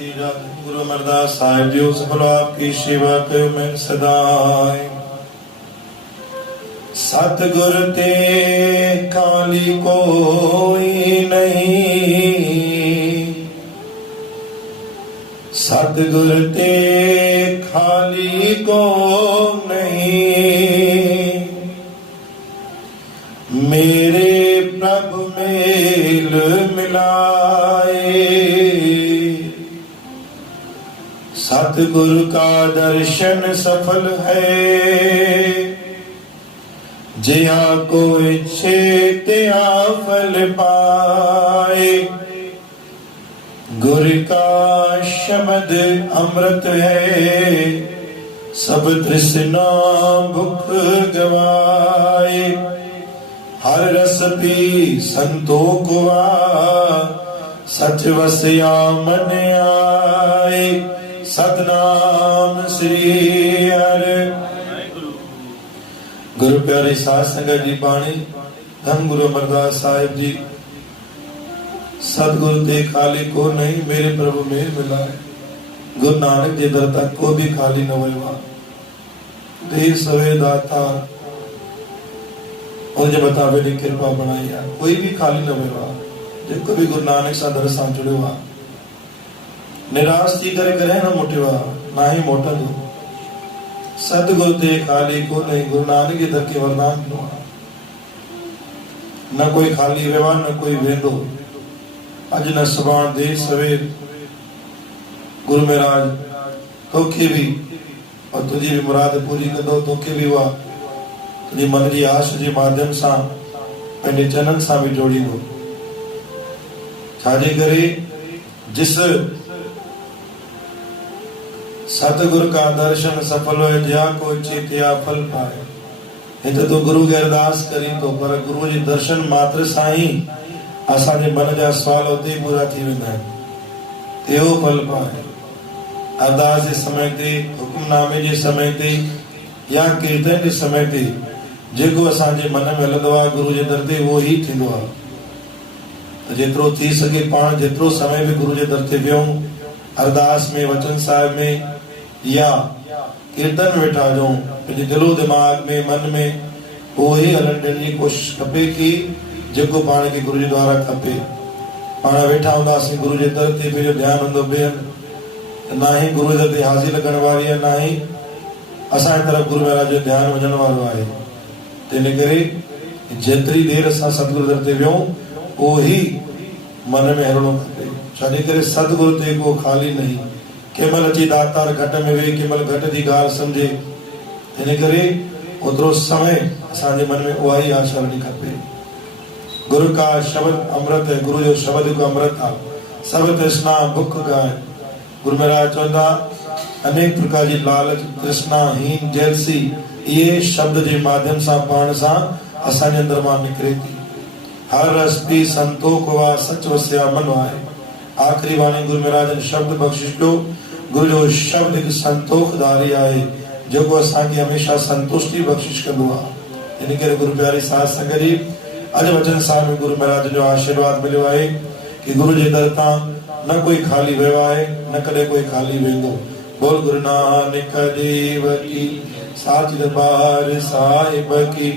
की जात गुरु अमरदास साहिब जी सफल आपकी सेवा कयो मैं सदाई। सतगुर ते खाली कोई नहीं, सतगुर ते खाली को नहीं, मेरे प्रभु मेल मिलाए। सतगुर का दर्शन सफल है, जिया को इच्छे त्या फल पाए। गुर का शब्द अमृत है, सब तृष्णा भूख गवाए। हर रस पी संतोख हुआ, सच वसिया मन आए। सतनाम श्री हरि। गुरु प्यारे साध संगत जी बाणी धन गुरु अमरदास साहिब जी। सतगुरु ते खाली को नहीं, मेरे प्रभु मेल मिलाए। गुरु नानक जी दर तक को भी खाली न हुआ। देह सवे दाता और जब बतावे ने कृपा बनाई, कोई भी खाली न हुआ। जो भी गुरु नानक सा दर सां जुड़े हुआ, निराश थी करे करे न मोटिवा, ना ही मोटा दो। सतगुरु ते खाली को नहीं, गुरु नानक जी दर के वरदान न कोई खाली व्यवहार न कोई वेंदो। अज न सवान देर सवेर गुरु महाराज तोखे भी और तुझी भी मुराद पूरी कंदो। तोखे भी हुआ तुझी मन जी आश जे माध्यम सां पंहिंजे चनन सां भी जोड़ींदो। छाजे करे जिस सतगुरु का दर्शन सफल है, जया को चेतिया फल पाए। हिते तो गुरु के अरदास करी तो, पर गुरु जी दर्शन मात्र सां ही असांजे मन जा सवाल उते पूरा थी वेंदा आहिनि। तेहो फल पाए। अरदास जे समय ते, हुकुमनामे जे समय ते या कीर्तन जे समय ते जेको असांजे मन में हलंदो आहे, गुरु जे दर ते उहो ही थींदो आहे। त जेतिरो थी सघे पाण जेतिरो समय भी गुरु जे दर ते वियूं, अरदास में, वचन साहिब में या कीर्तन में वेठा हुजूं, पंहिंजे दिलो दिमाग में मन में उहो ही हलण ॾियण जी कोशिश खपे कि जेको पाण खे गुरु जे द्वारा खपे। पाण वेठा हूंदासीं गुरु जे दर ते, पंहिंजो ध्यानु हूंदो ॿियनि, ना ही गुरु जे दर ते हाज़िर लॻण वारी आहे, ना ही असांजे तरफ़ गुरु महाराज जो ध्यानु वञण वारो आहे। तंहिं करे जेतिरी देर असां सतगुरु दर ते वियूं, उहो ही मन में हलणो खपे। छाजे करे सतगुरु ते को खाली नहीं। कंहिं महिल अची दातार घट में वेही, कंहिं महिल घट जी ॻाल्हि सम्झे। हिन करे ओतिरो समय असांजे मन में उहा ही आशा रखणी खपे। गुरु का शब्द अमृत है, गुरु जो शब्द को अमृत आहे। सब तृष्णा भुख गाए। गुरु महाराज चवंदा अनेक प्रकार जी लालच, तृष्णा, हीन, जेलसी ये शब्द जे माध्यम सां पाण सां असांजे अंदर मां निकिरे थी। हर रस पी संतोख हुआ, सच वसिया मन आए। आखिरी वाणी गुरु महाराज ने शब्द बख्शिश कयो। गुरु जो शब्द एक संतोखदारी आहे, जेको असांखे हमेशा संतुष्टि बख्शिश कंदो आहे। इन करे गुरु प्यारी साध संगत जी, अॼु वचन साहिब में गुरु महाराज जो आशीर्वाद मिलियो आहे कि गुरु जे दर तां न कोई खाली वियो आहे, न कॾहिं कोई खाली वेंदो। बोल गुरु नानक देव की, साच दरबार साहिब की।